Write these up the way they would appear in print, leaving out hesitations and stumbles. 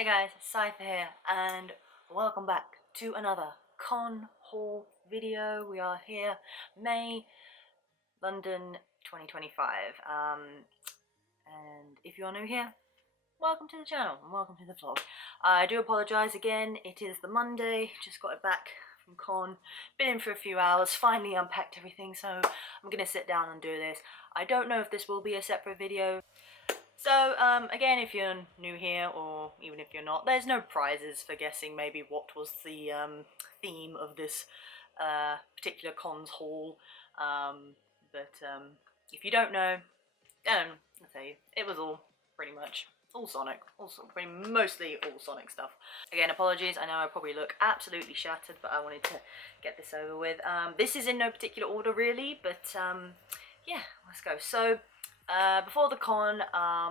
Hey guys, Cypher here, and welcome back to another con haul video. We are here, May, London 2025. And if you are new here, welcome to the channel and welcome to the vlog. I do apologise again, it is the Monday, just got it back from con, been in for a few hours, finally unpacked everything, so I'm going to sit down and do this. I don't know if this will be a separate video. So, again, if you're new here, or even if you're not, there's no prizes for guessing maybe what was the theme of this particular cons haul. If you don't know, I'll tell you, it was all pretty much all Sonic, mostly all Sonic stuff. Again, apologies, I know I probably look absolutely shattered, but I wanted to get this over with. This is in no particular order really, but yeah, let's go. So, before the con,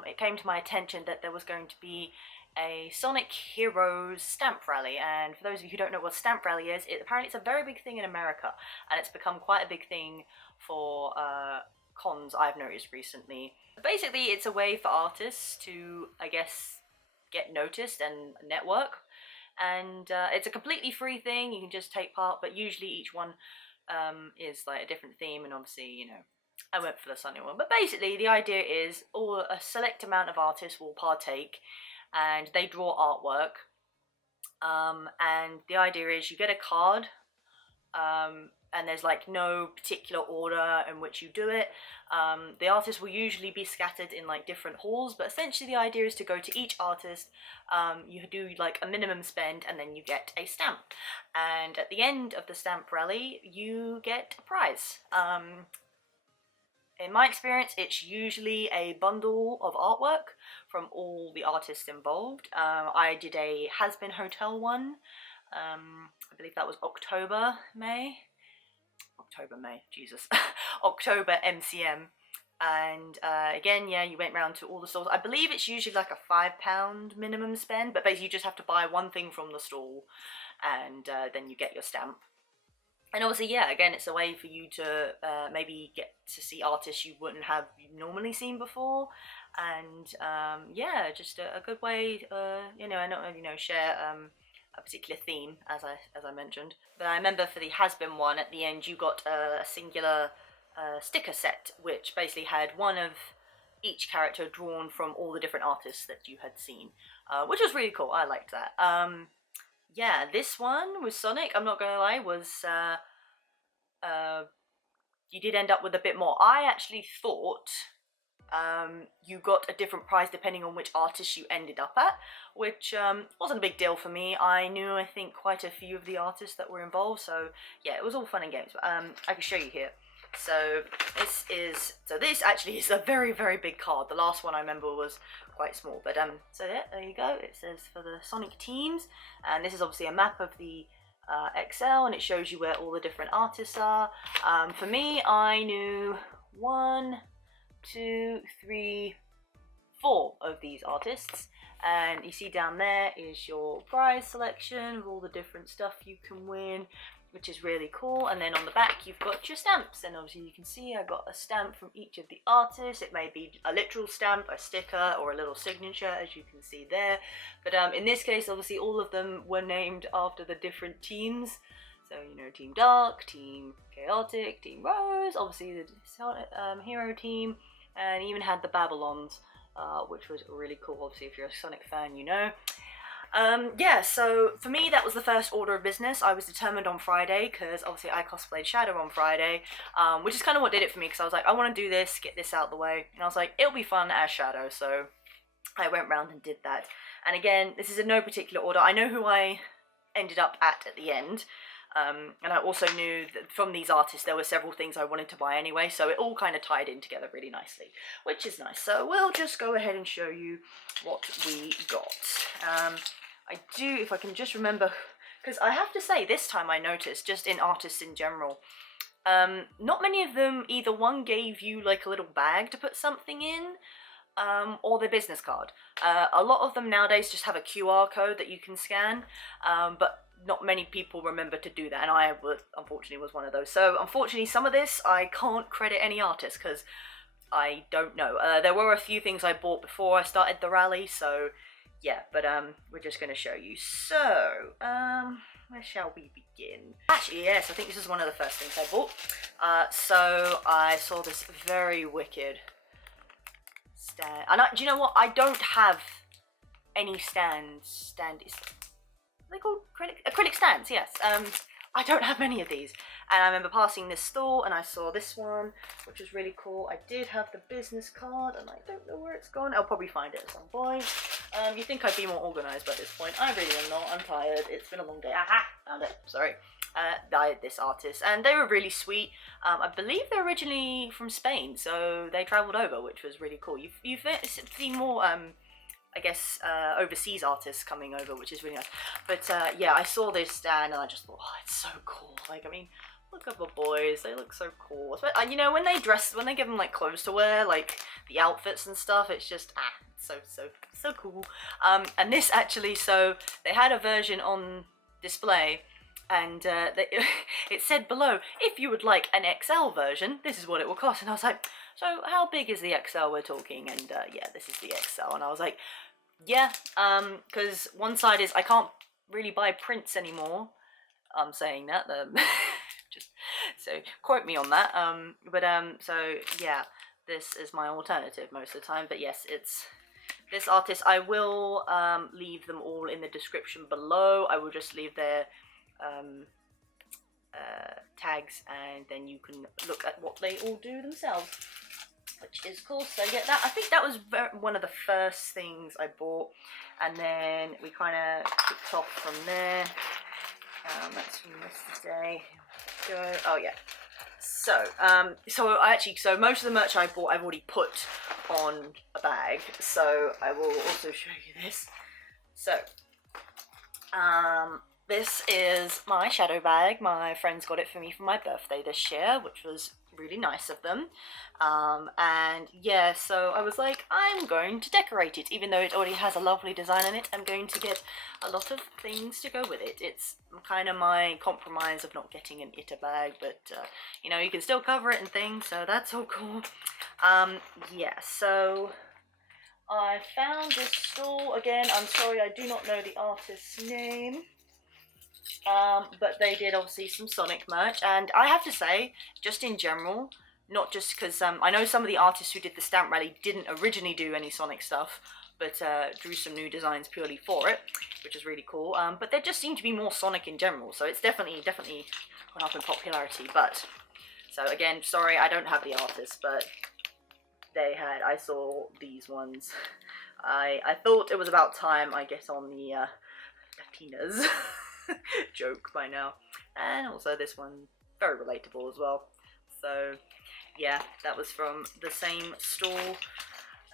it came to my attention that there was going to be a Sonic Heroes stamp rally, and for those of you who don't know what stamp rally is, apparently it's a very big thing in America, and it's become quite a big thing for cons I've noticed recently. Basically, it's a way for artists to, I guess, get noticed and network, and it's a completely free thing. You can just take part, but usually each one is like a different theme, and obviously, you know, I went for the Sonic one. But basically, the idea is a select amount of artists will partake, and they draw artwork. And the idea is you get a card, and there's like no particular order in which you do it. The artists will usually be scattered in like different halls, but essentially the idea is to go to each artist. You do like a minimum spend, and then you get a stamp. And at the end of the stamp rally, you get a prize. In my experience, it's usually a bundle of artwork from all the artists involved. I did a Has Been Hotel one. I believe that was October, May, Jesus. October MCM. And again, yeah, you went round to all the stores. I believe it's usually like a £5 minimum spend, but basically you just have to buy one thing from the stall, and then you get your stamp. And obviously, yeah, again, it's a way for you to maybe get to see artists you wouldn't have normally seen before, and yeah, just a good way, you know, share a particular theme, as I mentioned. But I remember for the Has Been one, at the end, you got a singular sticker set, which basically had one of each character drawn from all the different artists that you had seen, which was really cool. I liked that. Yeah, this one with Sonic, I'm not gonna lie, was you did end up with a bit more. I actually thought you got a different prize depending on which artist you ended up at, which wasn't a big deal for me. I knew, I think, quite a few of the artists that were involved, so yeah, it was all fun and games. But I can show you here. So this actually is a very, very big card. The last one I remember was quite small, but so yeah, there you go. It says for the Sonic teams, and this is obviously a map of the Excel, and it shows you where all the different artists are. For me, I knew 1, 2, 3, 4 of these artists, and you see down there is your prize selection of all the different stuff you can win, which is really cool. And then on the back you've got your stamps, and obviously you can see I got a stamp from each of the artists. It may be a literal stamp, a sticker, or a little signature, as you can see there. But in this case, obviously all of them were named after the different teams. So, you know, Team Dark, Team Chaotic, Team Rose, obviously the Hero team, and even had the Babylons, which was really cool. Obviously, if you're a Sonic fan, you know. Yeah, so for me that was the first order of business. I was determined on Friday, because obviously I cosplayed Shadow on Friday, which is kind of what did it for me, because I was like, I want to do this, get this out of the way, and I was like, it'll be fun as Shadow, so I went round and did that. And again, this is in no particular order. I know who I ended up at the end, and I also knew that from these artists there were several things I wanted to buy anyway, so it all kind of tied in together really nicely, which is nice. So we'll just go ahead and show you what we got. I do, if I can just remember, because I have to say this time I noticed, just in artists in general, not many of them, either one gave you like a little bag to put something in, or their business card. A lot of them nowadays just have a QR code that you can scan, but not many people remember to do that, and I unfortunately was one of those. So unfortunately some of this I can't credit any artist, because I don't know. There were a few things I bought before I started the rally, so yeah, but we're just going to show you. So, where shall we begin? Actually, yes, I think this is one of the first things I bought. So I saw this very wicked stand. And do you know what? I don't have any stands. Are they called acrylic stands? Yes. I don't have many of these. And I remember passing this store and I saw this one, which was really cool. I did have the business card and I don't know where it's gone. I'll probably find it at some point. You think I'd be more organised by this point. I really am not. I'm tired. It's been a long day. Aha! Found it. Sorry. This artist. And they were really sweet. I believe they're originally from Spain, so they travelled over, which was really cool. You've seen more... I guess overseas artists coming over, which is really nice. But yeah, I saw this stand and I just thought, oh, it's so cool. Like, I mean, look at the boys, they look so cool. And you know, when they give them like clothes to wear, like the outfits and stuff, it's just so cool. And this actually, so they had a version on display. And it said below, if you would like an XL version, this is what it will cost. And I was like, so how big is the XL we're talking? And yeah, this is the XL. And I was like, yeah, because one side is I can't really buy prints anymore. I'm saying that, just so quote me on that. So yeah, this is my alternative most of the time. But yes, it's this artist. I will leave them all in the description below. I will just leave their tags, and then you can look at what they all do themselves, which is cool. So yeah, that I think that was one of the first things I bought, and then we kind of kicked off from there. That's from yesterday. Oh yeah. So so most of the merch I bought I've already put on a bag, so I will also show you this. So this is my shadow bag. My friends got it for me for my birthday this year, which was really nice of them. And yeah, so I was like, I'm going to decorate it, even though it already has a lovely design on it. I'm going to get a lot of things to go with it. It's kind of my compromise of not getting an itter bag, but you know, you can still cover it and things, so that's all cool. Yeah, so I found this store again. I'm sorry, I do not know the artist's name. But they did obviously some Sonic merch, and I have to say, just in general, not just because I know some of the artists who did the stamp rally didn't originally do any Sonic stuff, but drew some new designs purely for it, which is really cool. But there just seemed to be more Sonic in general, so it's definitely gone up in popularity. But so again, sorry, I don't have the artist, but I saw these ones. I thought it was about time I get on the Latinas joke by now. And also this one, very relatable as well. So yeah, that was from the same store.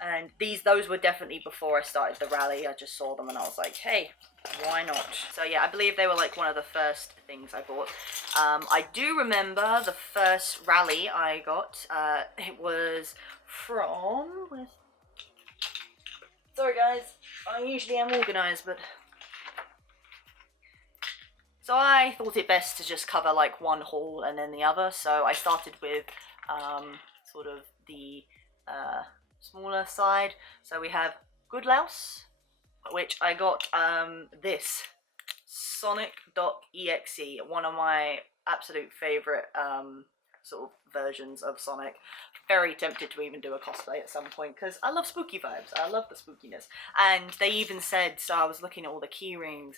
And those were definitely before I started the rally. I just saw them and I was like, hey, why not? So yeah, I believe they were like one of the first things I bought. I do remember the first rally I got. It was from... Sorry guys, I usually am organised, but... So I thought it best to just cover like one haul and then the other. So I started with sort of the smaller side. So we have Goodlouse, which I got this Sonic.exe, one of my absolute favourite sort of versions of Sonic. Very tempted to even do a cosplay at some point because I love spooky vibes. I love the spookiness. And they even said, so I was looking at all the key rings,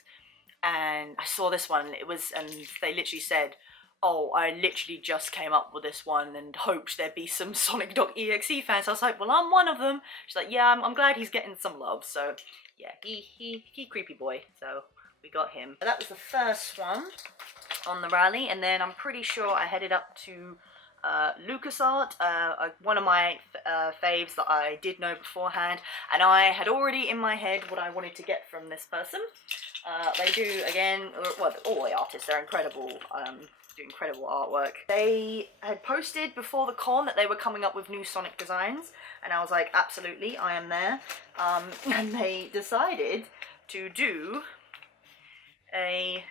and I saw this one, and they literally said, oh, I literally just came up with this one and hoped there'd be some Sonic.exe fans. I was like, well, I'm one of them. She's like, yeah, I'm glad he's getting some love. So yeah, he creepy boy. So we got him. That was the first one on the rally, and then I'm pretty sure I headed up to LucasArts, one of my faves that I did know beforehand, and I had already in my head what I wanted to get from this person. They do, again, well, all the artists, they're incredible, do incredible artwork. They had posted before the con that they were coming up with new Sonic designs, and I was like, absolutely, I am there. And they decided to do a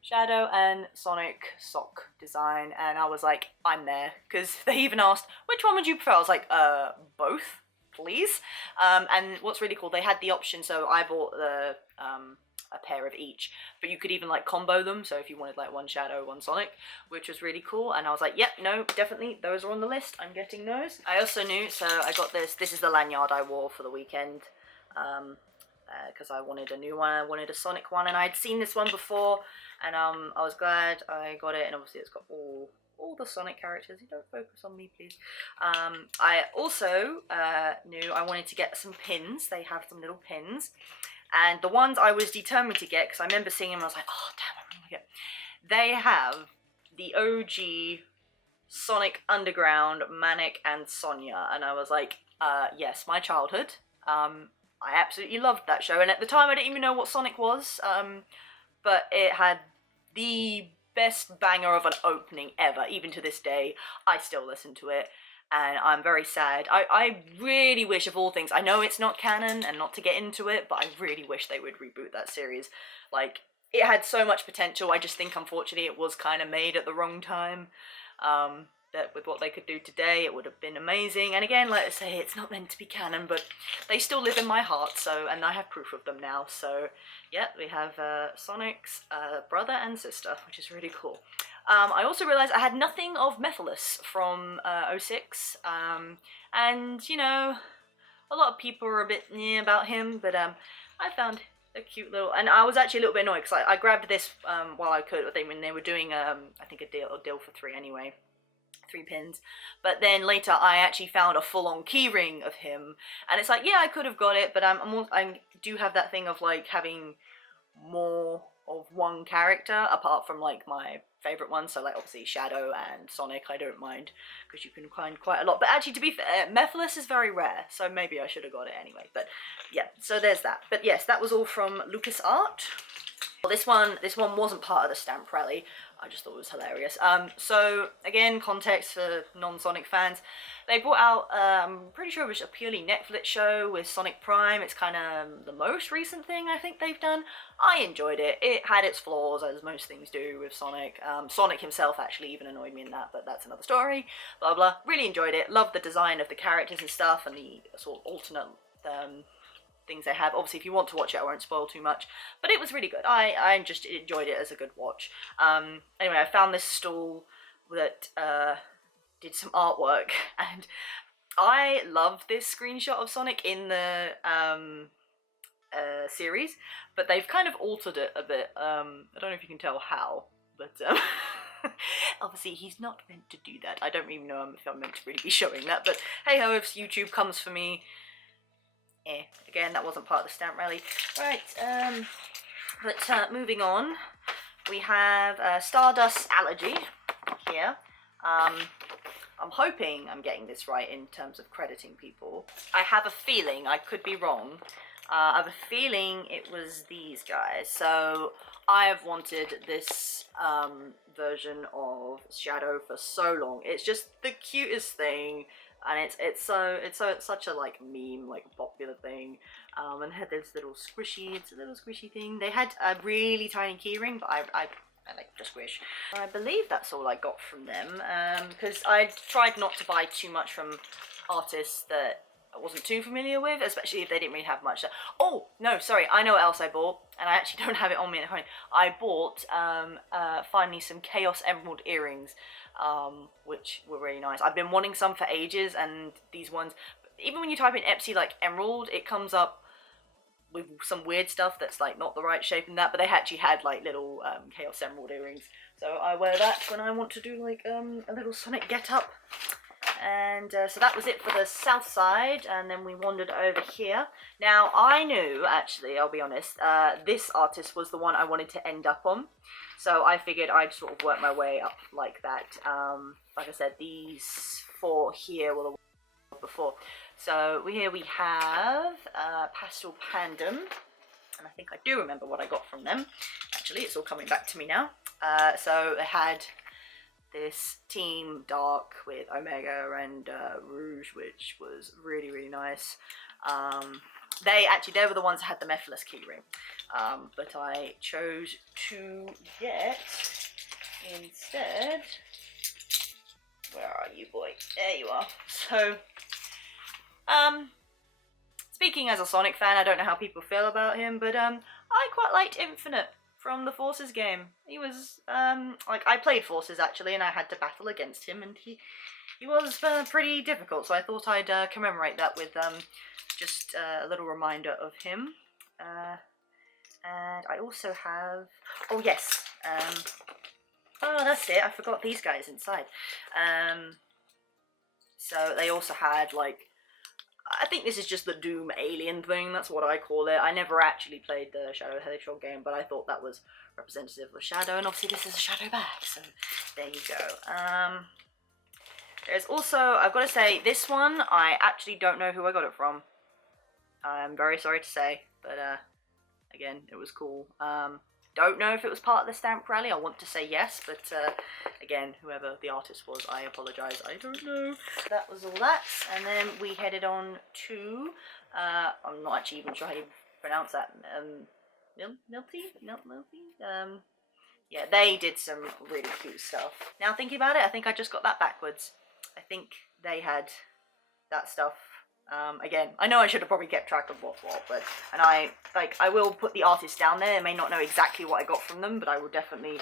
Shadow and Sonic sock design, and I was like, I'm there, because they even asked, which one would you prefer? I was like, both, please. And what's really cool, they had the option, so I bought the a pair of each, but you could even like combo them, so if you wanted like one Shadow, one Sonic, which was really cool. And I was like, yep, no, definitely those are on the list, I'm getting those. I also knew, so I got this is the lanyard I wore for the weekend, because I wanted a new one, I wanted a Sonic one, and I'd seen this one before, and I was glad I got it. And obviously it's got all the Sonic characters. You don't focus on me, please. I also knew I wanted to get some pins. They have some little pins. And the ones I was determined to get, because I remember seeing them and I was like, oh, damn, I really want to get. They have the OG Sonic Underground, Manic, and Sonya. And I was like, yes, my childhood. I absolutely loved that show. And at the time, I didn't even know what Sonic was. But it had the best banger of an opening ever. Even to this day, I still listen to it. And I'm very sad. I really wish, of all things, I know it's not canon and not to get into it, but I really wish they would reboot that series. Like, it had so much potential. I just think, unfortunately, it was kind of made at the wrong time. That with what they could do today, it would have been amazing. And again, like I say, it's not meant to be canon, but they still live in my heart, so, and I have proof of them now. So, yeah, we have Sonic's brother and sister, which is really cool. I also realised I had nothing of Methyllus from 06, and, you know, a lot of people are a bit about him, but I found a cute little, and I was actually a little bit annoyed, because I grabbed this while I could, when they were doing, I think a deal for 3 anyway, 3 pins, but then later I actually found a full-on keyring of him, and it's like, yeah, I could have got it, but I do have that thing of, like, having more of one character, apart from, like, my favourite ones, so, like, obviously Shadow and Sonic, I don't mind, because you can find quite a lot, but actually, to be fair, Methyllus is very rare, so maybe I should have got it anyway, but yeah, so there's that. But yes, that was all from LucasArts. Well, this one wasn't part of the stamp rally. I just thought it was hilarious. So again, context for non-Sonic fans, they brought out, I'm pretty sure it was a purely Netflix show with Sonic Prime. It's kind of the most recent thing I think they've done. I enjoyed it. It had its flaws, as most things do with Sonic. Sonic himself actually even annoyed me in that, but that's another story. Blah blah. Really enjoyed it. Loved the design of the characters and stuff, and the sort of alternate things they have. Obviously, if you want to watch it, I won't spoil too much, but it was really good. I just enjoyed it as a good watch. Anyway, I found this stall that did some artwork, and I love this screenshot of Sonic in the series, but they've kind of altered it a bit. I don't know if you can tell how, but obviously he's not meant to do that. I don't even know if I'm meant to really be showing that, but hey ho, if YouTube comes for me, again, that wasn't part of the stamp rally. Right, but moving on, we have stardustallergy here. I'm hoping I'm getting this right in terms of crediting people. I have a feeling, I could be wrong, I have a feeling it was these guys. So I have wanted this version of Shadow for so long. It's just the cutest thing. And it's such a like meme, like popular thing. And had this little squishy, it's a little squishy thing. They had a really tiny keyring, but I like the squish. I believe that's all I got from them, because I tried not to buy too much from artists that I wasn't too familiar with, especially if they didn't really have much. Oh no, sorry, I know what else I bought, and I actually don't have it on me at home. I bought finally some Chaos Emerald earrings, which were really nice. I've been wanting some for ages, and these ones, even when you type in Epsy like emerald, it comes up with some weird stuff that's like not the right shape and that, but they actually had like little Chaos Emerald earrings, so I wear that when I want to do like a little Sonic get up. And so that was it for the south side, and then we wandered over here. Now I knew, actually, I'll be honest, this artist was the one I wanted to end up on, so I figured I'd sort of work my way up like that. Like I said, these 4 here were the ones before. So here we have pastelpandabum, and I think I do remember what I got from them. Actually, it's all coming back to me now. So they had this team dark with Omega and Rouge, which was really, really nice. They were the ones that had the Methyllus keyring, but I chose to get instead, where are you, boy? There you are. So speaking as a Sonic fan, I don't know how people feel about him, but I quite liked Infinite from the Forces game. He was like, I played Forces actually, and I had to battle against him, and he was pretty difficult. So I thought I'd commemorate that with just a little reminder of him. And I also have, oh yes, oh that's it, I forgot these guys inside. So they also had, like, I think this is just the Doom alien thing, that's what I call it. I never actually played the Shadow Hedgehog game, but I thought that was representative of Shadow, and obviously this is a Shadow bag, so there you go. There's also, I've got to say, this one, I actually don't know who I got it from. I'm very sorry to say, but again, it was cool. Don't know if it was part of the stamp rally. I want to say yes, but again, whoever the artist was, I apologise. I don't know. That was all that, and then we headed on to, I'm not actually even sure how you pronounce that, Milty? Yeah, they did some really cute stuff. Now thinking about it, I think I just got that backwards. I think they had that stuff. Again, I know I should have probably kept track of what's what, but, and I will put the artist down there. They may not know exactly what I got from them, but I will definitely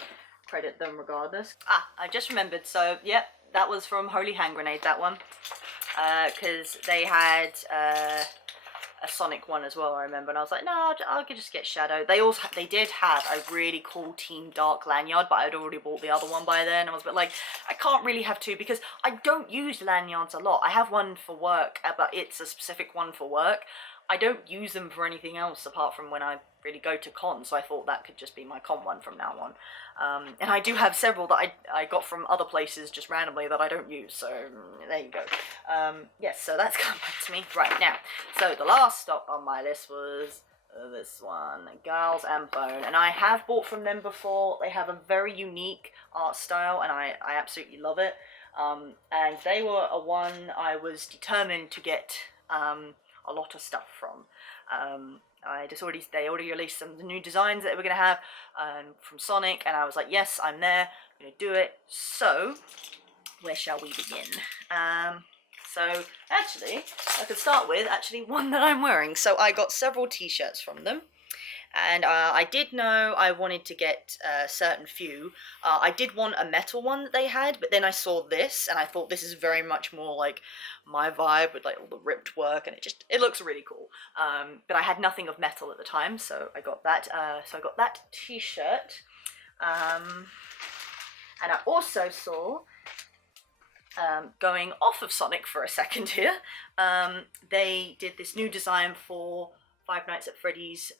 credit them regardless. Ah, I just remembered, so, yep, that was from Holy Hand Grenade, that one. Because they had, a Sonic one as well, I remember, and I was like, no, I could just get Shadow. They did have a really cool Team Dark lanyard, but I'd already bought the other one by then. I was a bit like, I can't really have two because I don't use lanyards a lot. I have one for work, but it's a specific one for work. I don't use them for anything else apart from when I really go to cons, so I thought that could just be my con one from now on. And I do have several that I got from other places just randomly that I don't use, so there you go. Yes, so that's come back to me. Right, now, so the last stop on my list was this one, Gals and Bone, and I have bought from them before. They have a very unique art style, and I absolutely love it. And they were a one I was determined to get a lot of stuff from. They already released some of the new designs that we're going to have from Sonic, and I was like, yes, I'm there, I'm going to do it. So, where shall we begin? So, actually, I could start with one that I'm wearing. So I got several t-shirts from them. And I did know I wanted to get a certain few. I did want a metal one that they had, but then I saw this, and I thought this is very much more like my vibe with like all the ripped work, and it looks really cool. But I had nothing of metal at the time, so I got that. So I got that t-shirt. And I also saw, going off of Sonic for a second here, they did this new design for Five Nights at Freddy's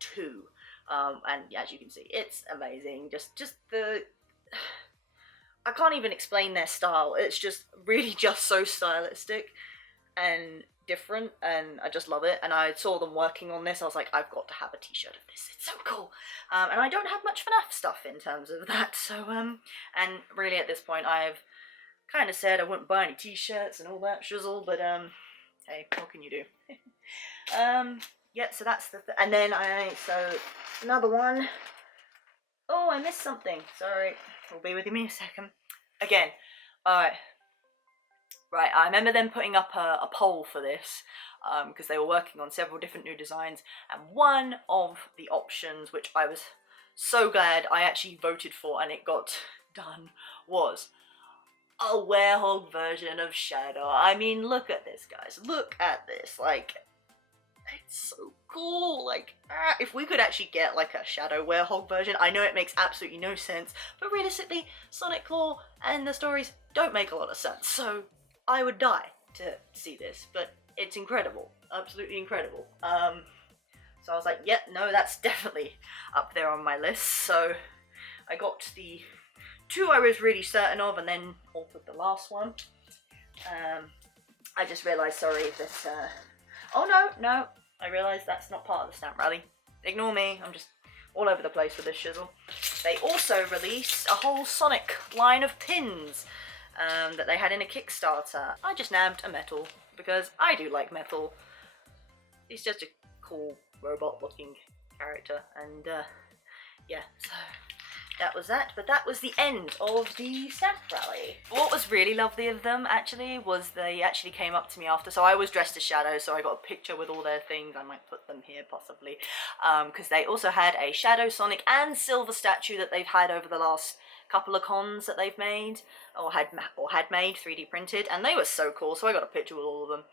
2, and as you can see, it's amazing. Just the, I can't even explain their style. It's just really just so stylistic and different, and I just love it. And I saw them working on this. I was like, I've got to have a t-shirt of this. It's so cool. And I don't have much FNAF stuff in terms of that. So and really at this point, I've kind of said I wouldn't buy any t-shirts and all that shizzle, but hey, what can you do? Yeah, so that's and then so another one. Oh, I missed something. Sorry. We'll be with you in a second. Again, alright. Right, I remember them putting up a poll for this, because they were working on several different new designs, and one of the options, which I was so glad I actually voted for and it got done, was a werehog version of Shadow. I mean, look at this, guys. Look at this. Like, it's so cool. Like, if we could actually get like a Shadow werehog version, I know it makes absolutely no sense, but realistically, Sonic lore and the stories don't make a lot of sense, so I would die to see this, but it's incredible. Absolutely incredible. So I was like, yep, no, that's definitely up there on my list. So I got the two I was really certain of, and then altered the last one. I just realised, sorry, that, oh no, I realised that's not part of the stamp rally. Ignore me, I'm just all over the place with this shizzle. They also released a whole Sonic line of pins that they had in a Kickstarter. I just nabbed a metal, because I do like metal. He's just a cool robot looking character, and yeah, so that was that. But that was the end of the stamp rally. What was really lovely of them actually was they actually came up to me after. So I was dressed as Shadow, so I got a picture with all their things. I might put them here possibly, because they also had a Shadow, Sonic and Silver statue that they've had over the last couple of cons that they've made or had made 3D printed, and they were so cool. So I got a picture with all of them.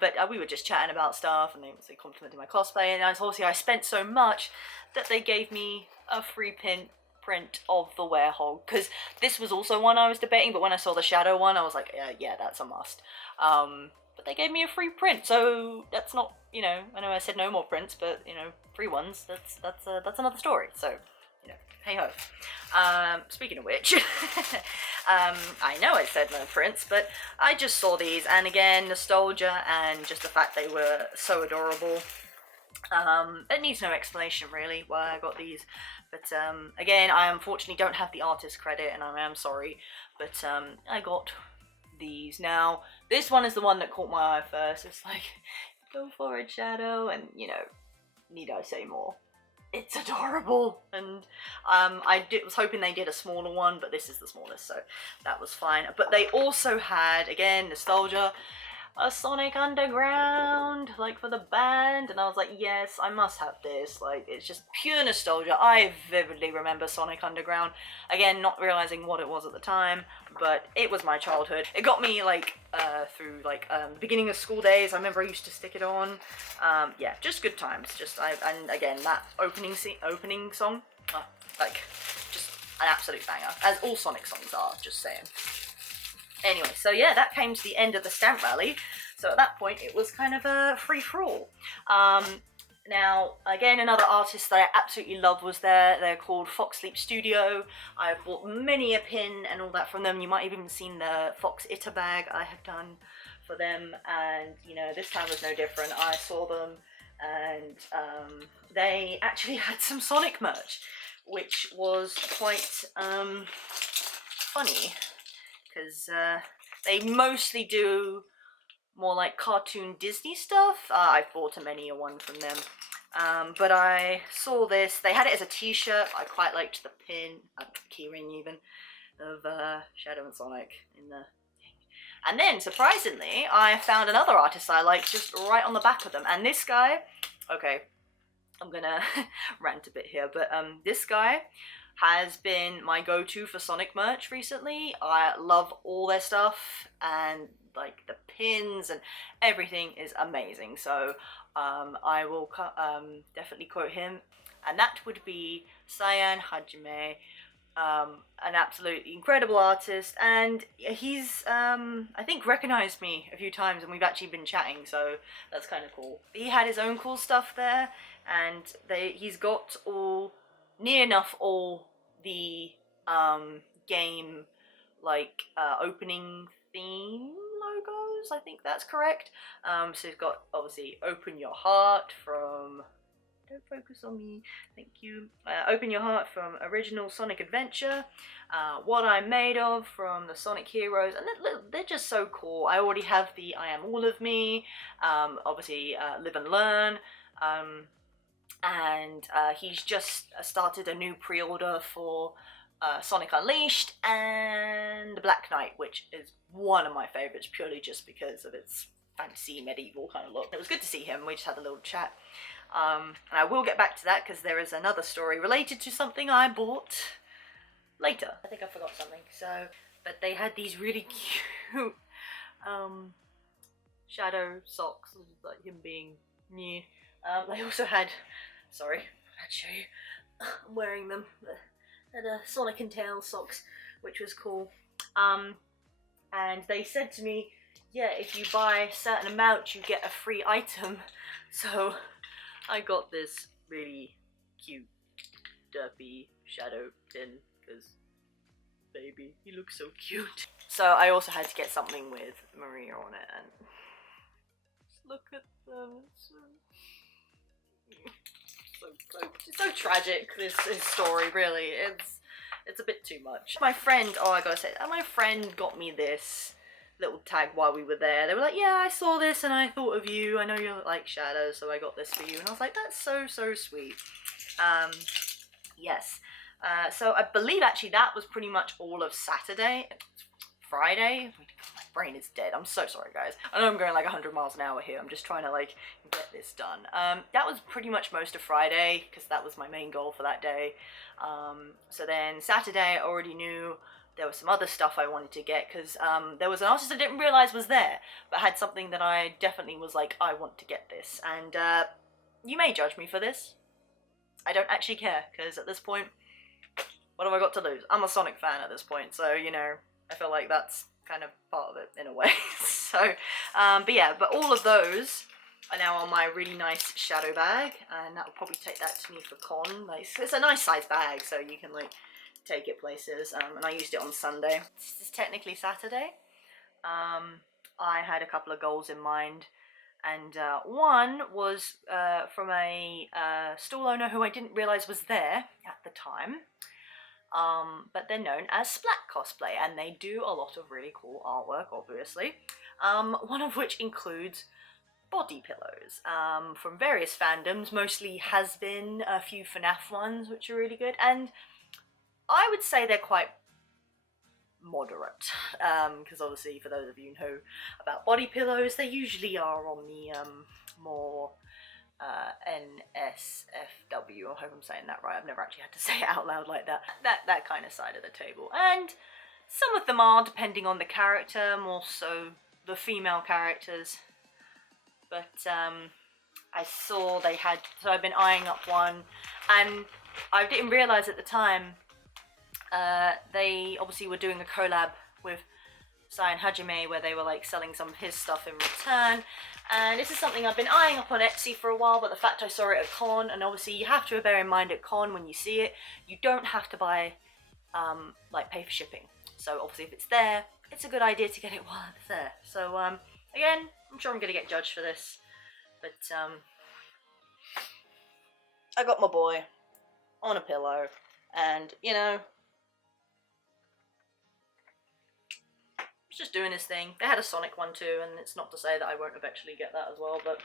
But we were just chatting about stuff, and they complimented my cosplay, and obviously I spent so much that they gave me a free print of the werehog, because this was also one I was debating, but when I saw the Shadow one I was like, yeah, that's a must. But they gave me a free print, so that's not, you know, I know I said no more prints, but you know, free ones, that's another story. So, you know, hey ho. Speaking of which, I know I said no prints, but I just saw these, and again, nostalgia and just the fact they were so adorable. It needs no explanation really why I got these, but again, I unfortunately don't have the artist credit, and I am sorry, but I got these. Now, this one is the one that caught my eye first. It's like, go for it, Shadow, and you know, need I say more? It's adorable, and was hoping they did a smaller one, but this is the smallest, so that was fine. But they also had, again, nostalgia, a Sonic Underground, like for the band, and I was like, yes, I must have this. Like, it's just pure nostalgia. I vividly remember Sonic Underground, again, not realizing what it was at the time, but it was my childhood. It got me like through like beginning of school days. I remember I used to stick it on. Yeah, just good times. And again, that opening song, like, just an absolute banger, as all Sonic songs are, just saying. Anyway, so yeah, that came to the end of the stamp rally. So at that point, it was kind of a free-for-all. Now, again, another artist that I absolutely love was there. They're called Fox Studio. I've bought many a pin and all that from them. You might have even seen the Fox Itter bag I have done for them. And, you know, this time was no different. I saw them, and they actually had some Sonic merch, which was quite funny, because they mostly do more like cartoon Disney stuff. I've bought a many a one from them, but I saw this. They had it as a t-shirt. I quite liked the pin, keyring even, of Shadow and Sonic in the thing. And then, surprisingly, I found another artist I like just right on the back of them. And this guy, okay, I'm gonna rant a bit here, but this guy has been my go-to for Sonic merch recently. I love all their stuff, and like the pins and everything is amazing. So I will definitely quote him, and that would be Saiyanhajime, an absolutely incredible artist, and he's I think recognized me a few times, and we've actually been chatting, so that's kind of cool. He had his own cool stuff there, and he's got near enough all the game like opening theme logos, I think that's correct. So he's got obviously Open Your Heart from, don't focus on me, thank you, Open Your Heart from original Sonic Adventure, What I'm Made Of from the Sonic Heroes, and they're just so cool. I already have the I Am All of Me, obviously Live and Learn, and he's just started a new pre-order for Sonic Unleashed and Black Knight, which is one of my favourites purely just because of its fantasy medieval kind of look. It was good to see him. We just had a little chat, and I will get back to that because there is another story related to something I bought later. I think I forgot something. So, but they had these really cute Shadow socks, like him being new. They also had, sorry, I'd show you, I'm wearing them, had Sonic and Tails socks, which was cool. And they said to me, yeah, if you buy a certain amount, you get a free item. So I got this really cute, derpy Shadow pin, because baby, he looks so cute. So I also had to get something with Maria on it, and just look at them. It's so tragic, this story, really. It's a bit too much. My friend, oh, I gotta say, my friend got me this little tag while we were there. They were like, yeah, I saw this and I thought of you. I know you like Shadow, so I got this for you. And I was like, that's so, so sweet. Yes. So I believe actually that was pretty much all of Saturday. Friday? My brain is dead. I'm so sorry, guys. I know I'm going like 100 miles an hour here. I'm just trying to like get this done. That was pretty much most of Friday because that was my main goal for that day. So then Saturday I already knew there was some other stuff I wanted to get because there was an artist I didn't realize was there, but had something that I definitely was like, I want to get this. And you may judge me for this. I don't actually care because at this point, what have I got to lose? I'm a Sonic fan at this point, so you know, I feel like that's kind of part of it in a way. So, but all of those are now on my really nice shadow bag, and that will probably take that to me for con. Like, it's a nice size bag, so you can like take it places. And I used it on Sunday. This is technically Saturday. I had a couple of goals in mind, and one was from a stall owner who I didn't realise was there at the time. But they're known as Splat Cosplay, and they do a lot of really cool artwork, obviously. One of which includes body pillows from various fandoms, mostly has been a few FNAF ones, which are really good, and I would say they're quite moderate, because obviously for those of you who know about body pillows, they usually are on the more NSFW, I hope I'm saying that right, I've never actually had to say it out loud like that, that kind of side of the table. And some of them are, depending on the character, more so the female characters. But I saw they had, so I've been eyeing up one, and I didn't realise at the time, they obviously were doing a collab with Saiyanhajime where they were like selling some of his stuff in return, and this is something I've been eyeing up on Etsy for a while, but the fact I saw it at con, and obviously you have to bear in mind at con when you see it, you don't have to buy, like pay for shipping. So obviously if it's there, it's a good idea to get it while it's there. So again, I'm sure I'm gonna get judged for this, but I got my boy on a pillow, and you know, just doing his thing. They had a Sonic one too, and it's not to say that I won't eventually get that as well, but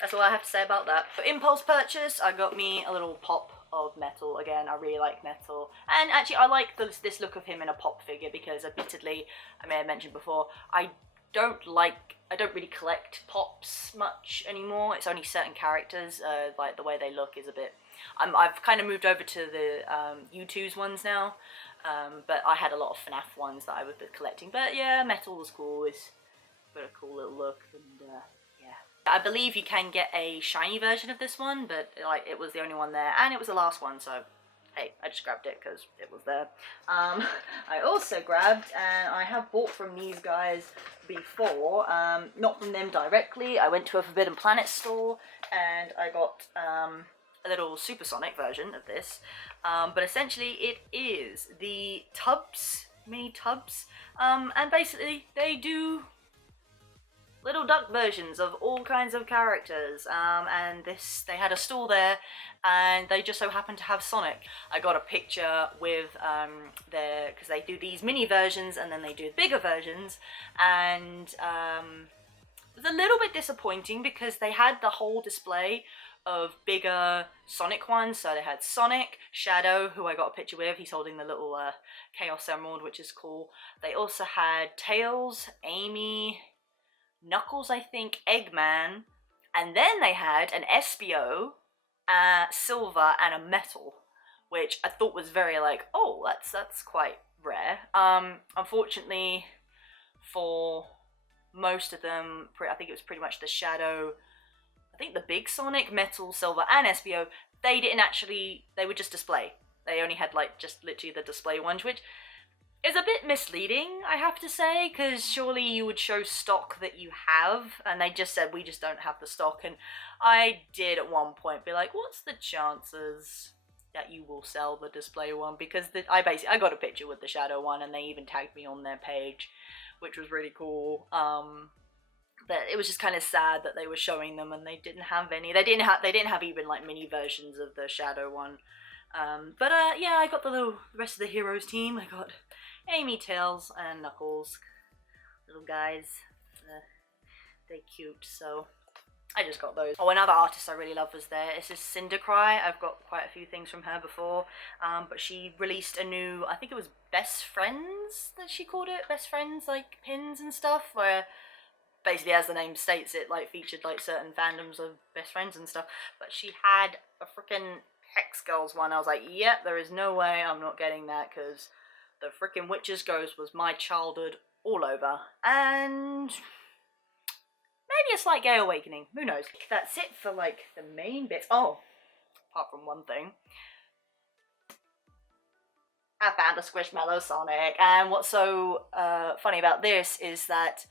that's all I have to say about that. For impulse purchase, I got me a little pop of Metal. Again, I really like Metal, and actually I like this look of him in a pop figure because admittedly, I may have mentioned before, I don't really collect pops much anymore. It's only certain characters, like the way they look is a bit, I've kind of moved over to the U2's ones now. But I had a lot of FNAF ones that I was collecting. But yeah, Metal was cool. It's got a cool little look, and yeah. I believe you can get a shiny version of this one, but like it was the only one there, and it was the last one, so hey, I just grabbed it because it was there. I also grabbed, and I have bought from these guys before, not from them directly. I went to a Forbidden Planet store, and I got a little supersonic version of this, but essentially it is the tubs, mini tubs, and basically they do little duck versions of all kinds of characters, and they had a stall there, and they just so happened to have Sonic. I got a picture with because they do these mini versions and then they do bigger versions, and it was a little bit disappointing because they had the whole display of bigger Sonic ones. So they had Sonic, Shadow, who I got a picture with, he's holding the little Chaos Emerald, which is cool. They also had Tails, Amy, Knuckles, I think, Eggman, and then they had an Espio, Silver, and a Metal, which I thought was very like, oh, that's quite rare. Unfortunately, for most of them, I think it was pretty much the Shadow, I think the big Sonic, Metal, Silver, and Espio, they would just display. They only had like just literally the display ones, which is a bit misleading, I have to say, because surely you would show stock that you have, and they just said, we just don't have the stock, and I did at one point be like, what's the chances that you will sell the display one? Because I got a picture with the Shadow one, and they even tagged me on their page, which was really cool. But it was just kind of sad that they were showing them and they didn't have any. They didn't have even like mini versions of the Shadow one. But yeah, I got the rest of the heroes team. I got Amy, Tails, and Knuckles, little guys. They're cute. So I just got those. Oh, another artist I really love was there. This is Cindercry. I've got quite a few things from her before, but she released a new, I think it was Best Friends that she called it, Best Friends, like pins and stuff, where basically, as the name states, it like featured like certain fandoms of best friends and stuff. But she had a freaking Hex Girls one. I was like, yeah, there is no way I'm not getting that, because the freaking Witch's Ghost was my childhood all over. And maybe a slight gay awakening, who knows. That's it for like the main bits. Oh, apart from one thing, I found a Squishmallow Sonic, and what's so funny about this is that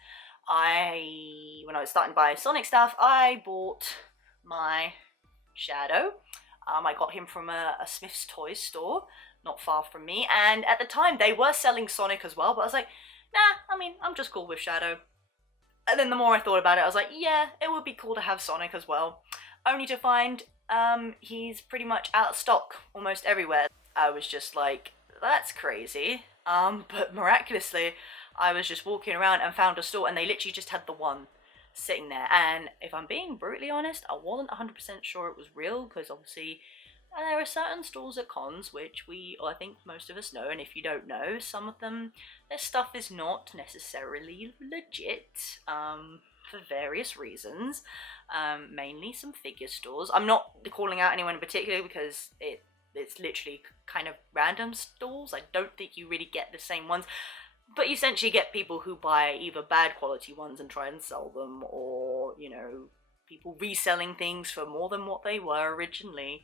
when I was starting to buy Sonic stuff, I bought my Shadow. I got him from a Smith's Toys store, not far from me, and at the time they were selling Sonic as well, but I was like, nah, I mean, I'm just cool with Shadow. And then the more I thought about it, I was like, yeah, it would be cool to have Sonic as well. Only to find he's pretty much out of stock almost everywhere. I was just like, that's crazy. But miraculously, I was just walking around and found a store, and they literally just had the one sitting there. And if I'm being brutally honest, I wasn't 100% sure it was real, because obviously there are certain stores at cons which I think most of us know, and if you don't know, some of them, their stuff is not necessarily legit, for various reasons, mainly some figure stores. I'm not calling out anyone in particular, because it's literally kind of random stores. I don't think you really get the same ones, but you essentially get people who buy either bad quality ones and try and sell them, or, you know, people reselling things for more than what they were originally.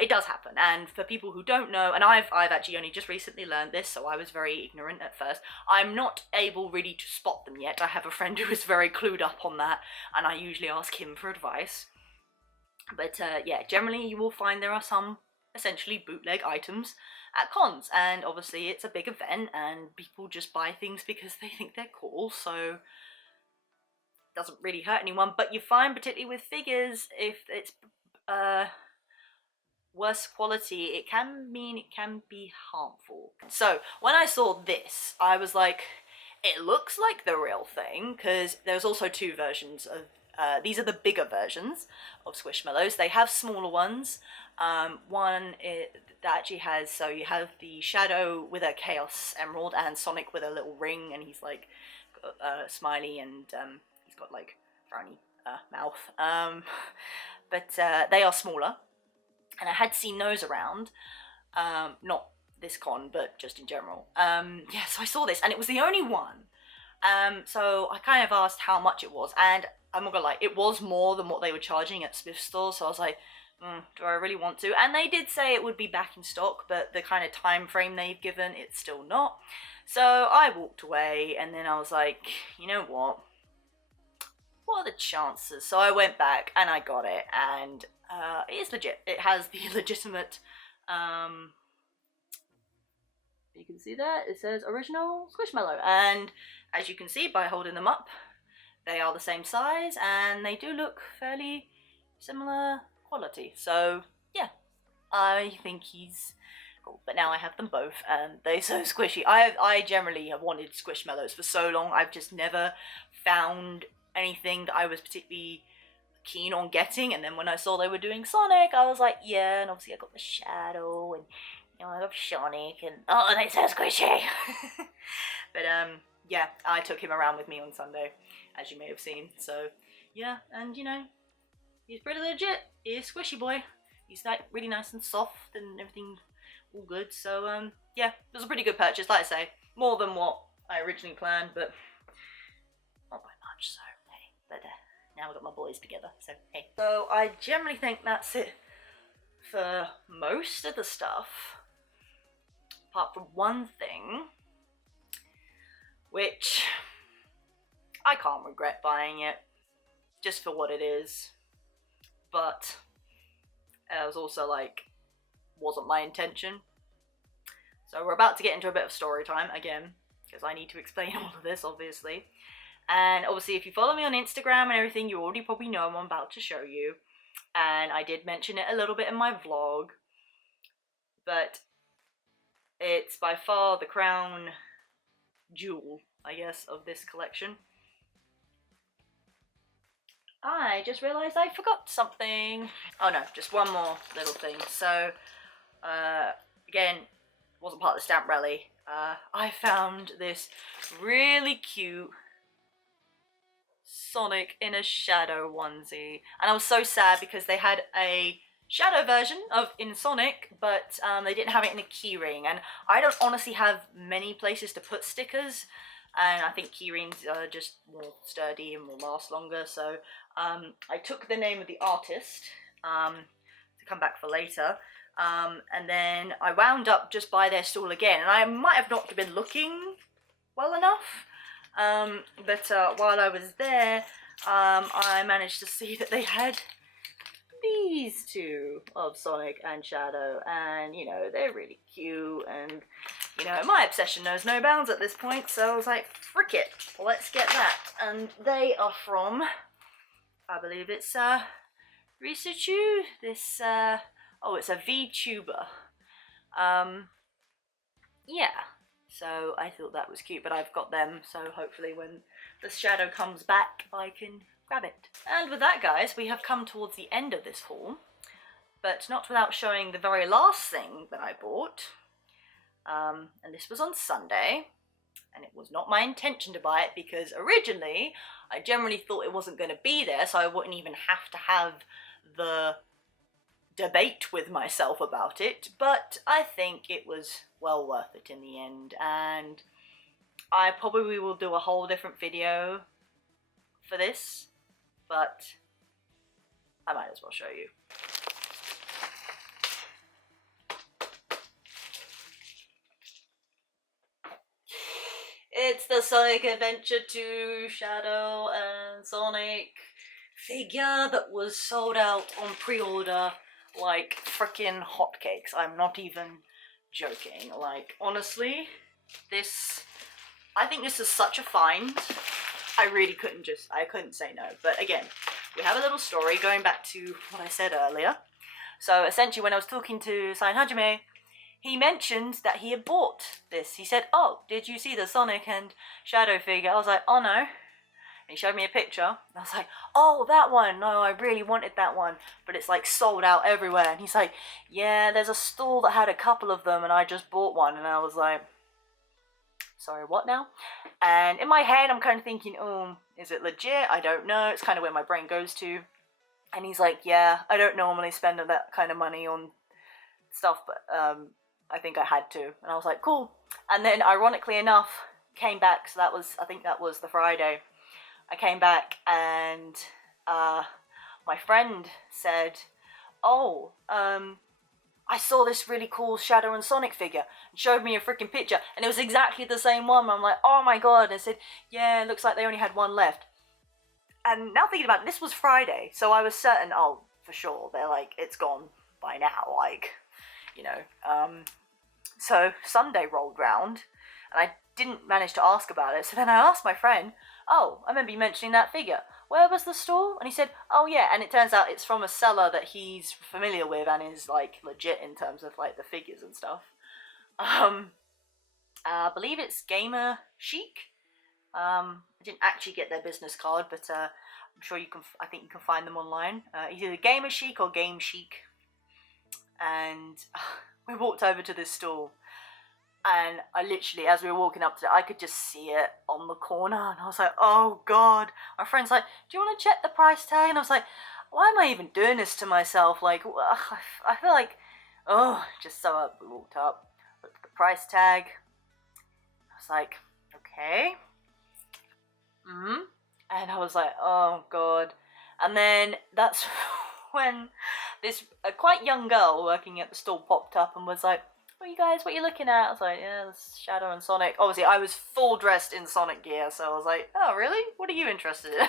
It does happen, and for people who don't know, and I've actually only just recently learned this, so I was very ignorant at first. I'm not able really to spot them yet. I have a friend who is very clued up on that, and I usually ask him for advice. But yeah, generally you will find there are some essentially bootleg items at cons, and obviously it's a big event and people just buy things because they think they're cool, so it doesn't really hurt anyone. But you find, particularly with figures, if it's worse quality, it can be harmful. So when I saw this, I was like, it looks like the real thing, because there's also two versions of these are the bigger versions of Squishmallows. They have smaller ones. One that actually has, so you have the Shadow with a Chaos Emerald and Sonic with a little ring, and he's like smiley, and he's got like frowny mouth. But they are smaller, and I had seen those around, not this con, but just in general. Yeah, so I saw this, and it was the only one. So I kind of asked how much it was, and I'm not gonna lie, it was more than what they were charging at Smith's store, so I was like, do I really want to? And they did say it would be back in stock, but the kind of time frame they've given, it's still not. So I walked away, and then I was like, you know what? What are the chances? So I went back, and I got it, and it is legit. It has the legitimate, you can see that, it says original Squishmallow, and as you can see by holding them up, they are the same size, and they do look fairly similar quality. So yeah, I think he's cool. But now I have them both, and they're so squishy. I generally have wanted Squishmallows for so long. I've just never found anything that I was particularly keen on getting, and then when I saw they were doing Sonic, I was like, yeah. And obviously I got the Shadow, and you know, I love Sonic, and oh, they're so squishy. But yeah, I took him around with me on Sunday, as you may have seen. So yeah, and you know, he's pretty legit. He's a squishy boy. He's like really nice and soft and everything, all good. So yeah, it was a pretty good purchase. Like I say, more than what I originally planned, but not by much. So hey, but now we've got my boys together. So hey. So I generally think that's it for most of the stuff, apart from one thing, which I can't regret buying it, just for what it is, but it was also like, wasn't my intention. So we're about to get into a bit of story time again, because I need to explain all of this, obviously. And obviously if you follow me on Instagram and everything, you already probably know what I'm about to show you. And I did mention it a little bit in my vlog, but it's by far the crown jewel, I guess, of this collection. I just realised I forgot something. Oh no, just one more little thing. So, again, wasn't part of the stamp rally. I found this really cute Sonic in a shadow onesie, and I was so sad because they had a shadow version of in Sonic, but they didn't have it in a keyring, and I don't honestly have many places to put stickers, and I think keyrings are just more sturdy and will last longer, so I took the name of the artist to come back for later, and then I wound up just by their stall again, and I might have not been looking well enough, but while I was there, I managed to see that they had these two of Sonic and Shadow, and you know, they're really cute, and you know, my obsession knows no bounds at this point, so I was like, frick it, let's get that. And they are from, I believe it's Risachu, this oh, it's a VTuber. Yeah, so I thought that was cute, but I've got them, so hopefully when the shadow comes back I can grab it. And with that, guys, we have come towards the end of this haul, but not without showing the very last thing that I bought. And this was on Sunday, and it was not my intention to buy it because originally I generally thought it wasn't going to be there, so I wouldn't even have to have the debate with myself about it, but I think it was well worth it in the end, and I probably will do a whole different video for this, but I might as well show you. It's the Sonic Adventure 2 Shadow and Sonic figure that was sold out on pre-order like freaking hotcakes. I'm not even joking. Like, honestly, I think this is such a find. I really couldn't say no. But again, we have a little story going back to what I said earlier. So essentially, when I was talking to Saiyanhajime, he mentioned that he had bought this. He said, oh, did you see the Sonic and Shadow figure? I was like, oh no. And he showed me a picture, and I was like, oh, that one, no, I really wanted that one, but it's like sold out everywhere. And he's like, yeah, there's a stall that had a couple of them, and I just bought one. And I was like, sorry, what now? And in my head, I'm kind of thinking, oh, is it legit? I don't know. It's kind of where my brain goes to. And he's like, yeah, I don't normally spend that kind of money on stuff, but I think I had to. And I was like, cool. And then, ironically enough, came back, so I think that was the Friday. I came back and my friend said, oh, I saw this really cool Shadow and Sonic figure, and showed me a freaking picture, and it was exactly the same one. I'm like, oh my god. And I said, yeah, it looks like they only had one left. And now thinking about it, this was Friday, so I was certain, oh, for sure, they're like, it's gone by now, like, you know. So Sunday rolled round, and I didn't manage to ask about it, so then I asked my friend, oh, I remember you mentioning that figure. Where was the store? And he said, oh yeah, and it turns out it's from a seller that he's familiar with and is like legit in terms of like the figures and stuff. I believe it's Gamer Chic. I didn't actually get their business card, but I'm sure you can, I think you can find them online. Either Gamer Chic or Game Chic. And we walked over to this store. And I literally, as we were walking up to it, I could just see it on the corner. And I was like, oh god. My friend's like, do you want to check the price tag? And I was like, why am I even doing this to myself? Like, I feel like, oh, just so up. We walked up, looked at the price tag. I was like, okay. And I was like, oh god. And then that's when this quite young girl working at the store popped up and was like, oh, you guys, what are you looking at? I was like, yeah, it's Shadow and Sonic. Obviously, I was full dressed in Sonic gear, so I was like, oh, really? What are you interested in?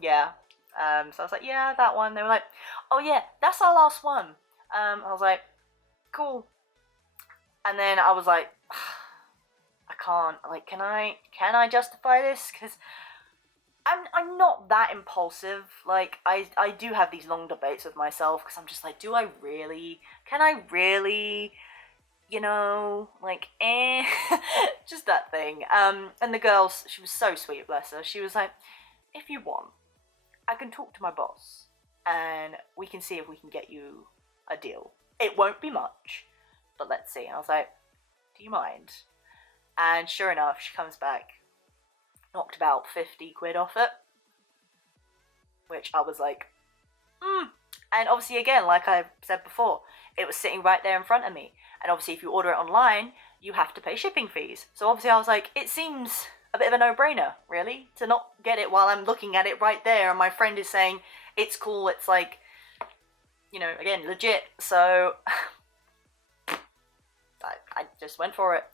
Yeah. So I was like, yeah, that one. They were like, oh yeah, that's our last one. I was like, cool. And then I was like, I can't. Like, can I justify this? Because I'm not that impulsive. Like, I do have these long debates with myself because I'm just like, do I really? Can I really? You know, like, just that thing. And the girl, she was so sweet, bless her. She was like, if you want, I can talk to my boss and we can see if we can get you a deal. It won't be much, but let's see. And I was like, do you mind? And sure enough, she comes back, knocked about 50 quid off it, which I was like, And obviously, again, like I said before, it was sitting right there in front of me. And obviously, if you order it online, you have to pay shipping fees. So obviously I was like, it seems a bit of a no-brainer, really, to not get it while I'm looking at it right there. And my friend is saying, it's cool, it's like, you know, again, legit. So I just went for it.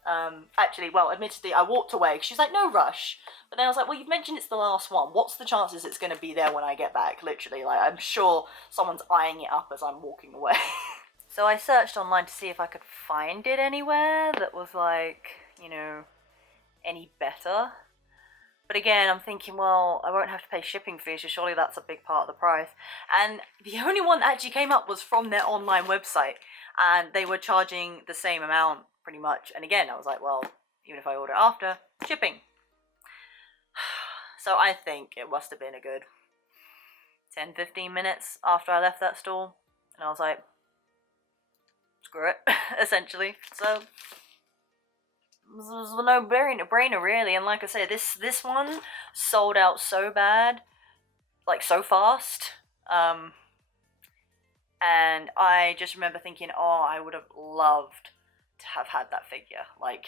Actually, well, admittedly, I walked away. She's like, no rush. But then I was like, well, you've mentioned it's the last one. What's the chances it's going to be there when I get back? Literally, like, I'm sure someone's eyeing it up as I'm walking away. So I searched online to see if I could find it anywhere that was like, you know, any better. But again, I'm thinking, well, I won't have to pay shipping fees, so surely that's a big part of the price. And the only one that actually came up was from their online website, and they were charging the same amount, pretty much. And again, I was like, well, even if I order after, shipping. So I think it must have been a good 10-15 minutes after I left that store, and I was like, screw it, essentially. So it was a no-brainer, really. And like I say, this one sold out so bad, like so fast. And I just remember thinking, oh, I would have loved to have had that figure. Like,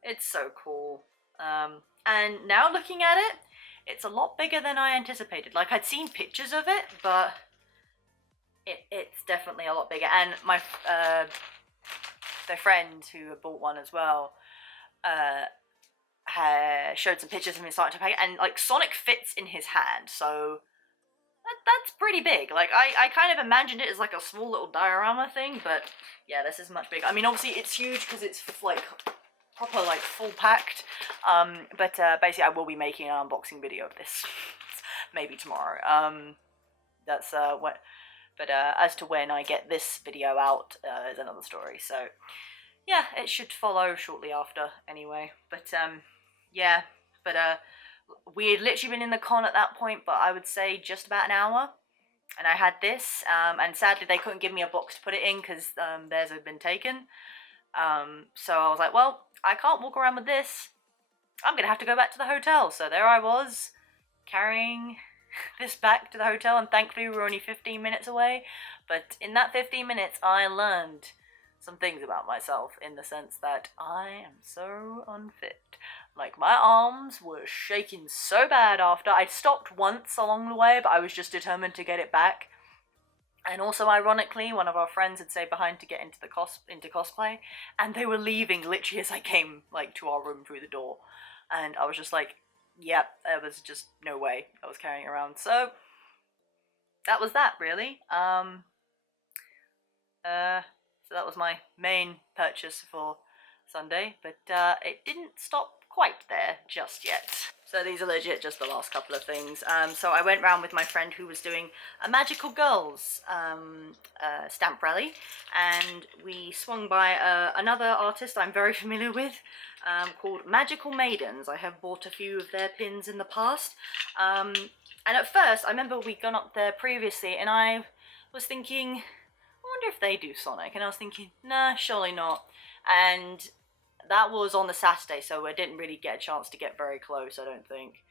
it's so cool. And now looking at it, it's a lot bigger than I anticipated. Like, I'd seen pictures of it, but it's definitely a lot bigger. And my their friend who bought one as well showed some pictures of him starting to pack it, and like Sonic fits in his hand, so that's pretty big. Like, I kind of imagined it as like a small little diorama thing, but yeah, this is much bigger. I mean, obviously it's huge because it's like proper, like, full packed. But basically I will be making an unboxing video of this maybe tomorrow. That's what. But as to when I get this video out is another story. So yeah, it should follow shortly after anyway. But yeah, but we had literally been in the con at that point, but I would say just about an hour. And I had this, and sadly they couldn't give me a box to put it in because theirs had been taken. So I was like, well, I can't walk around with this. I'm gonna have to go back to the hotel. So there I was, carrying this back to the hotel, and thankfully we were only 15 minutes away. But in that 15 minutes I learned some things about myself, in the sense that I am so unfit. Like, my arms were shaking so bad after. I'd stopped once along the way, but I was just determined to get it back. And also, ironically, one of our friends had stayed behind to get into the cosplay, and they were leaving literally as I came, like, to our room through the door. And I was just like, yep, there was just no way I was carrying around. So that was that, really. So that was my main purchase for Sunday, but it didn't stop quite there just yet. So these are legit just the last couple of things. So I went round with my friend who was doing a Magical Girls stamp rally, and we swung by another artist I'm very familiar with, called Magical Maidens. I have bought a few of their pins in the past. And at first, I remember we'd gone up there previously, and I was thinking, I wonder if they do Sonic. And I was thinking, nah, surely not. And that was on the Saturday, so I didn't really get a chance to get very close, I don't think.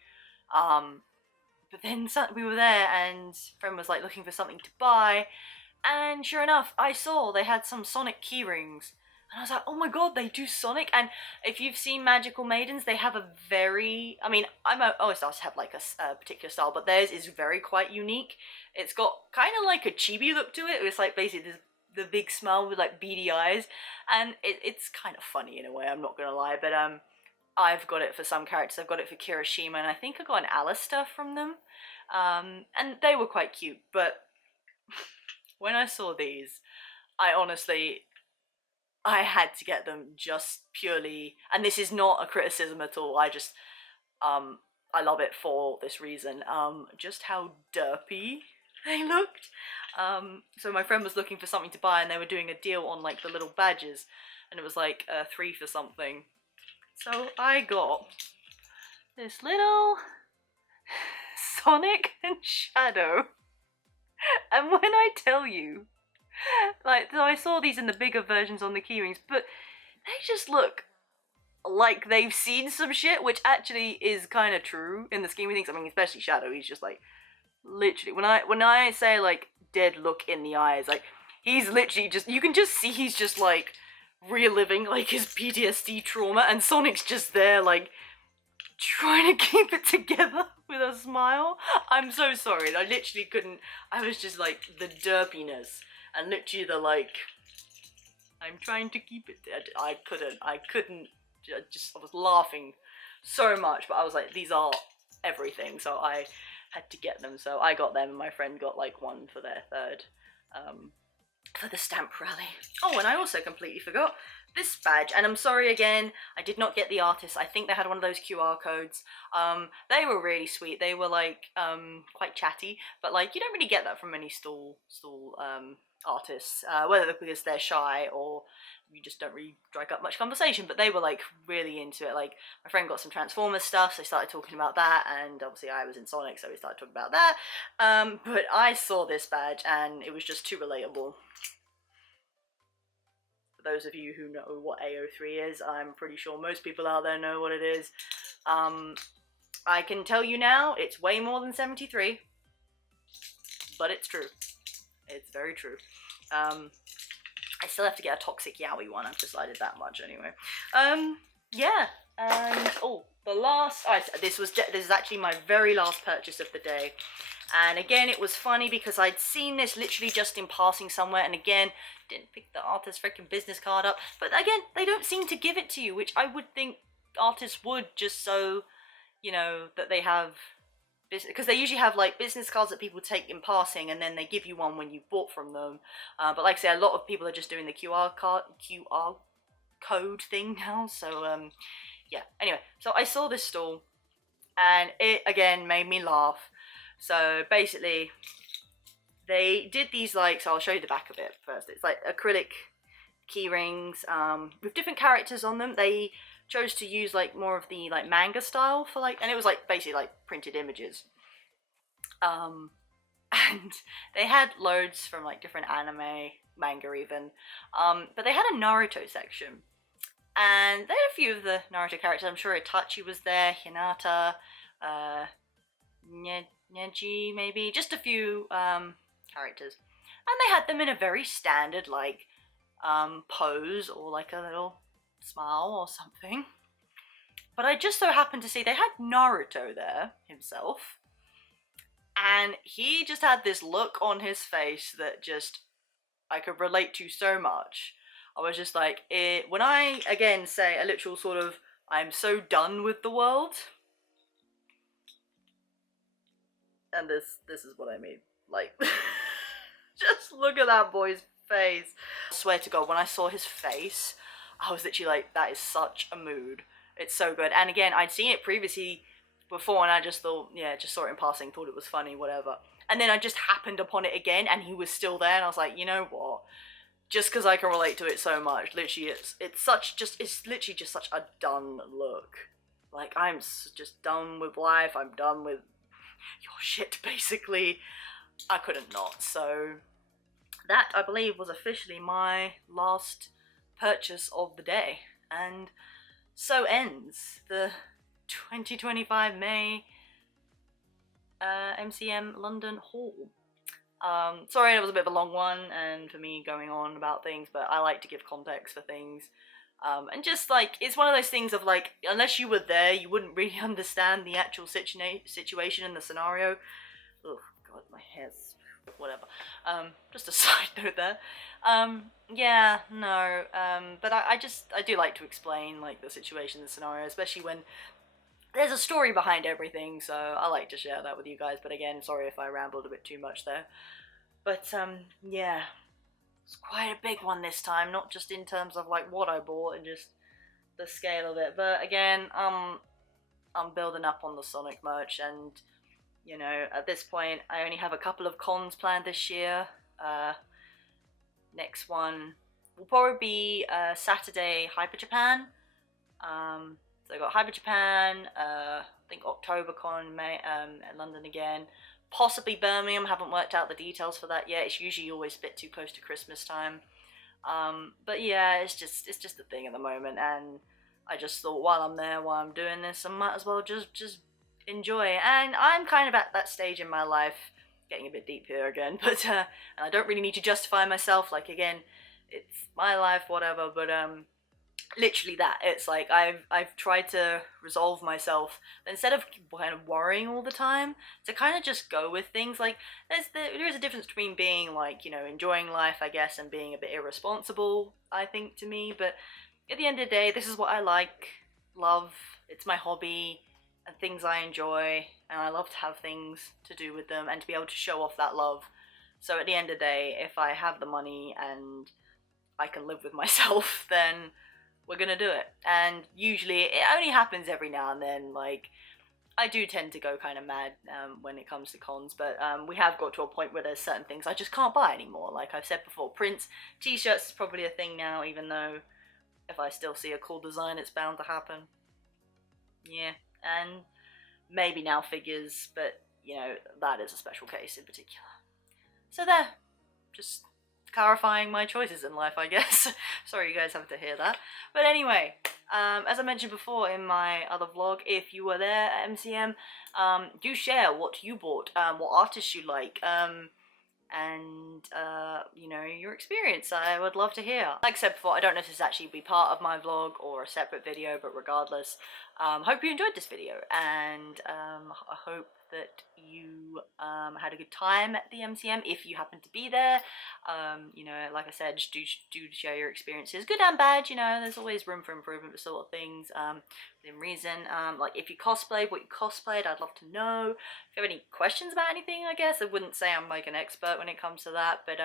But then we were there, and a friend was like looking for something to buy, and sure enough, I saw they had some Sonic keyrings. And I was like, oh my god, they do Sonic? And if you've seen Magical Maidens, they have a very, I mean, always does have like a particular style, but theirs is very quite unique. It's got kind of like a chibi look to it. It's like basically the big smile with like beady eyes, and it's kind of funny in a way, I'm not gonna lie. But I've got it for some characters. I've got it for Kirishima, and I think I got an Alistair from them, and they were quite cute. But when I saw these, I had to get them just purely, and this is not a criticism at all, I just I love it for this reason, just how derpy they looked. So my friend was looking for something to buy, and they were doing a deal on like the little badges, and it was like 3 for something. So I got this little Sonic and Shadow. And when I tell you, like, so I saw these in the bigger versions on the keyrings, but they just look like they've seen some shit, which actually is kind of true in the scheme of things. I mean, especially Shadow, he's just like, literally, when I say like dead look in the eyes, like, he's literally just, you can just see he's just like reliving like his PTSD trauma, and Sonic's just there like trying to keep it together with a smile. I'm so sorry, I literally couldn't, I was just like, the derpiness, and literally the like, I'm trying to keep it, I couldn't, I was laughing so much, but I was like, these are everything, so I had to get them, so I got them, and my friend got like one for their third, for the stamp rally. Oh, and I also completely forgot this badge, and I'm sorry again, I did not get the artist. I think they had one of those QR codes. They were really sweet. They were like quite chatty, but like you don't really get that from many stall artists, whether because they're shy or you just don't really strike up much conversation, but they were like really into it. Like my friend got some Transformers stuff, so they started talking about that, and obviously I was in Sonic, so we started talking about that. But I saw this badge and it was just too relatable. For those of you who know what AO3 is, I'm pretty sure most people out there know what it is. I can tell you now, it's way more than 73, but it's true. It's very true. I still have to get a Toxic Yowie one, I've decided that much anyway. Yeah, and oh, the last, this is actually my very last purchase of the day. And again, it was funny because I'd seen this literally just in passing somewhere, and again, didn't pick the artist's freaking business card up. But again, they don't seem to give it to you, which I would think artists would, just so, you know, that they have, because they usually have like business cards that people take in passing, and then they give you one when you bought from them. But like I say, a lot of people are just doing the QR code thing now. So yeah. Anyway, so I saw this stall, and it again made me laugh. So basically, they did these like, so I'll show you the back of it first. It's like acrylic key rings with different characters on them. They chose to use like more of the like manga style for like, and it was like basically like printed images. And they had loads from like different anime, manga even. But they had a Naruto section. And they had a few of the Naruto characters. I'm sure Itachi was there, Hinata, Neji maybe, just a few characters. And they had them in a very standard like pose, or like a little smile or something. But I just so happened to see they had Naruto there himself, and he just had this look on his face that just I could relate to so much. I was just like, when I again say a literal sort of I'm so done with the world, and this is what I mean, like just look at that boy's face. I swear to God, when I saw his face, I was literally like, that is such a mood. It's so good. And again, I'd seen it previously before, and I just thought, yeah, just saw it in passing, thought it was funny, whatever. And then I just happened upon it again, and he was still there, and I was like, you know what? Just because I can relate to it so much, literally, it's literally just such a done look. Like, I'm just done with life, I'm done with your shit, basically. I couldn't not. So that, I believe, was officially my last purchase of the day. And so ends the 2025 May MCM London haul. Sorry it was a bit of a long one, and for me going on about things, but I like to give context for things. And just like, it's one of those things of like, unless you were there, you wouldn't really understand the actual situation and the scenario. Oh God, my hair's whatever. Just a side note there. Yeah, no, but I do like to explain like the situation, the scenario, especially when there's a story behind everything, so I like to share that with you guys. But again, sorry if I rambled a bit too much there. But yeah, it's quite a big one this time, not just in terms of like what I bought and just the scale of it, but again, I'm building up on the Sonic merch, and you know, at this point I only have a couple of cons planned this year. Next one will probably be Saturday Hyper Japan. So I got Hyper Japan, I think OctoberCon, May, at London again. Possibly Birmingham, haven't worked out the details for that yet. It's usually always a bit too close to Christmas time. But yeah, it's just a thing at the moment, and I just thought while I'm there, while I'm doing this, I might as well just enjoy. And I'm kind of at that stage in my life, getting a bit deep here again, but and I don't really need to justify myself, like, again, it's my life, whatever, but literally that. It's like I've tried to resolve myself instead of kind of worrying all the time, to kind of just go with things. Like there is a difference between being like, you know, enjoying life, I guess, and being a bit irresponsible, I think, to me. But at the end of the day, this is what I like, love, it's my hobby and things I enjoy, and I love to have things to do with them and to be able to show off that love. So at the end of the day, if I have the money and I can live with myself, then we're gonna do it. And usually it only happens every now and then. Like, I do tend to go kind of mad when it comes to cons, but we have got to a point where there's certain things I just can't buy anymore. Like I've said before, prints, t-shirts is probably a thing now, even though if I still see a cool design, it's bound to happen. Yeah, and maybe now figures, but you know, that is a special case in particular. So there, just clarifying my choices in life, I guess. Sorry you guys have to hear that. But anyway, as I mentioned before in my other vlog, if you were there at MCM, do share what you bought, what artists you like, and you know, your experience. I would love to hear. Like I said before, I don't know if this actually be part of my vlog or a separate video, but regardless, hope you enjoyed this video, and I hope that you had a good time at the MCM if you happen to be there. You know, like I said, just do share your experiences, good and bad. You know, there's always room for improvement with sort of things, within reason. Like if you cosplayed, what you cosplayed, I'd love to know. If you have any questions about anything, I guess I wouldn't say I'm like an expert when it comes to that, but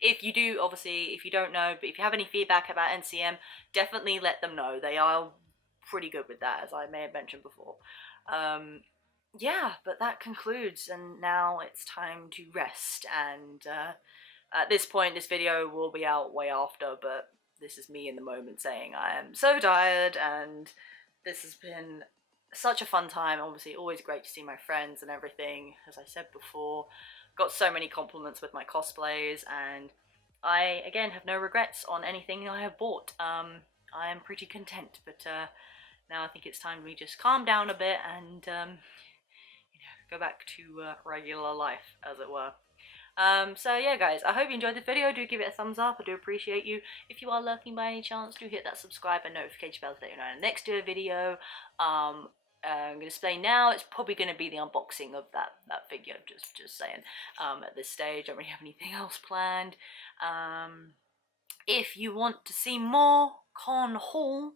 if you do, obviously, if you don't know, but if you have any feedback about MCM, definitely let them know. They are pretty good with that, as I may have mentioned before. Yeah, but that concludes, and now it's time to rest. And at this point, this video will be out way after, but this is me in the moment saying I am so tired, and this has been such a fun time. Obviously, always great to see my friends and everything. As I said before, got so many compliments with my cosplays, and I, again, have no regrets on anything I have bought. I am pretty content, but now I think it's time we just calm down a bit and you know, go back to regular life, as it were. So yeah, guys, I hope you enjoyed the video. Do give it a thumbs up. I do appreciate you. If you are lurking by any chance, do hit that subscribe and notification bell to let you know when the next video. I'm going to explain now. It's probably going to be the unboxing of that figure. Just saying. At this stage, I don't really have anything else planned. If you want to see more con haul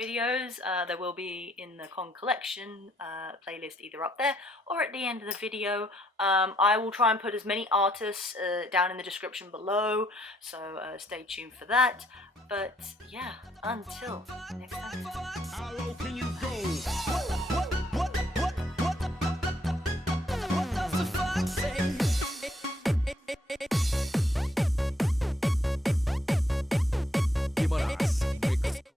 videos, there will be in the con collection playlist, either up there or at the end of the video. I will try and put as many artists down in the description below, so stay tuned for that. But yeah, until next time. How low can you go?